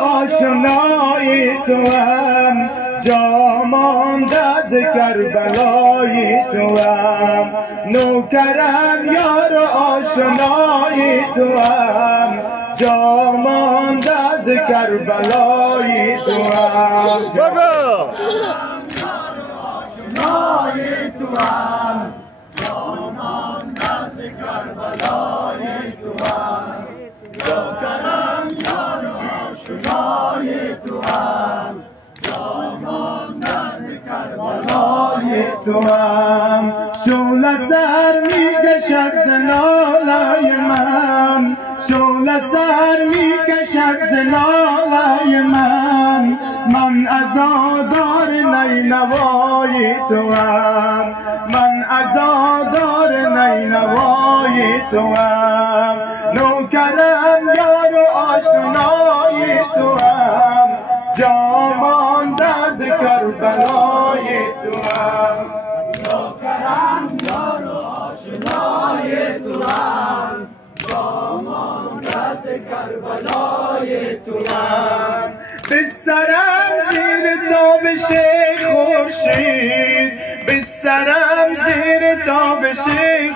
آشنایی تو هم جا مانده از کربلای تو هم نوکرم یار آشنایی تو هم جا مانده از کربلای تو هم آشنایی تو هم جا مانده از کربلای تو هم نوکرم یار آشنای تو هم جا مانده از کربلای تو هم شعله سر میکشد ز نالای من شعله سر میکشد ز نالای من عزادار نینوای تو هم من عزادار نینوای تو هم نوکرم یار و آشنای تو هم جا مانده از کربلای تو هم نوکرم یار و آشنای تو هم جا مانده از کربلای تو هم بسترم زیر تابش خورشید بسترم زیر تابش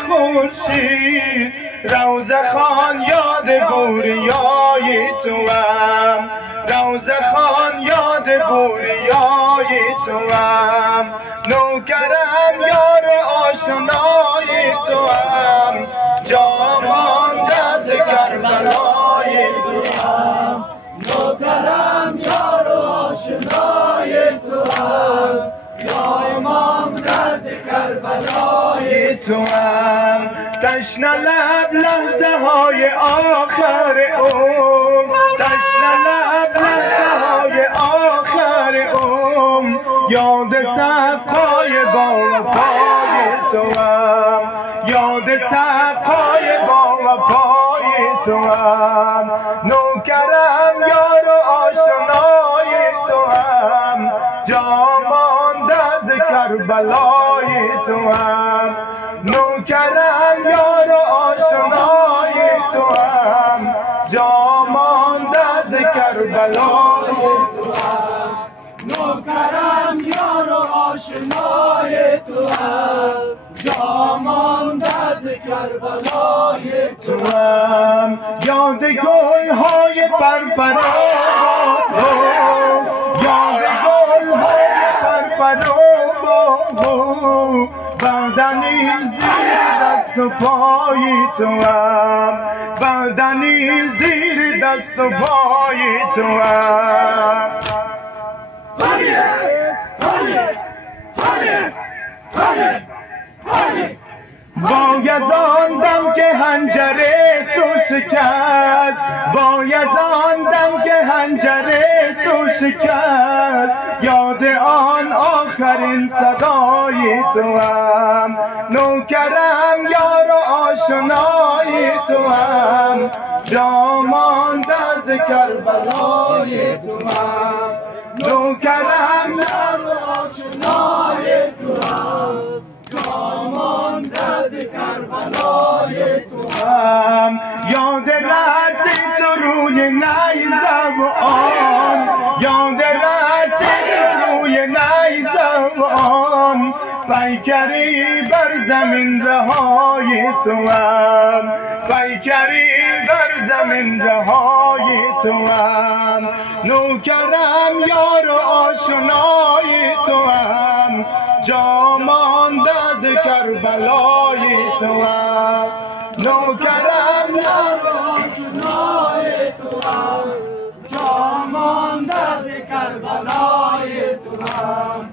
خورشید روزه خان یاد بوریای تو هم روزه خان یاد بوریای تو هم نوکرم یار آشنای تو هم جا مانده از کربلای تو هم نوکرم یار آشنای تو هم جا مانده از کربلای تو هم تشنه لب لحظه های آخر تشنه لب لحظه های آخر یاد صفهای با وفای تو هم یاد صفهای با وفای تو هم نوکرم یار و آشنای تو هم جا مانده از کربلای تو هم نوکرم یار و آشنای تو هم جا مانده از کربلای تو هم نوکرم یار و آشنای تو هم جا مانده از کربلای تو هم یاد گل های پرپرا یاد گل های پرپرا بدنی زیر دست و پای تو هم بدنی زیر دست و پای تو هم وای از آن دم که حنجره تو شکست وای از آن دم که حنجره تو شکست یاد آن آخرین صدای تو هم نوکرم یار و آشنای تو هم جا مانده از کربلای تو هم نوکرم یار و آشنای تو هم جا مانده از کربلای تو هم یاد رأس تو روی نیزه و آن یاد رأس تو روی نیزه و آن پیکری بر زمین رهای تو هم پیکری بر زمین رهای تو هم نوکرم یار و آشنای تو هم جا مانده از کربلای تو هم نوکرم یار و آشنای تو هم جا مانده از کربلای تو هم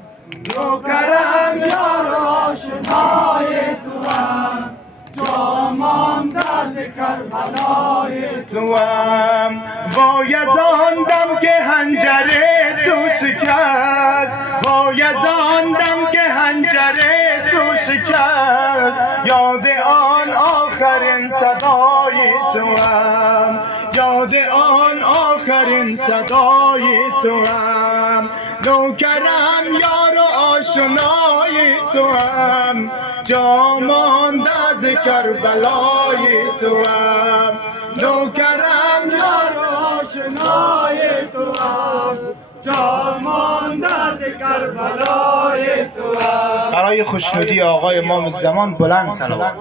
نوکرم یار و آشنای تو هم جا مانده از کربلای تو هم وای از آن دم که حنجره تو شکست وای از آن دم که حنجره تو شکست یاد آن آخرین صدای تو هم یاد آن آخرین صدای تو هم نوکرم یار و آشنای تو هم جا مانده از کربلای تو هم نوکرم یار و آشنای جان مانده از کربلای تو. برای خوشنودی آقای امام زمان بلند صلوات.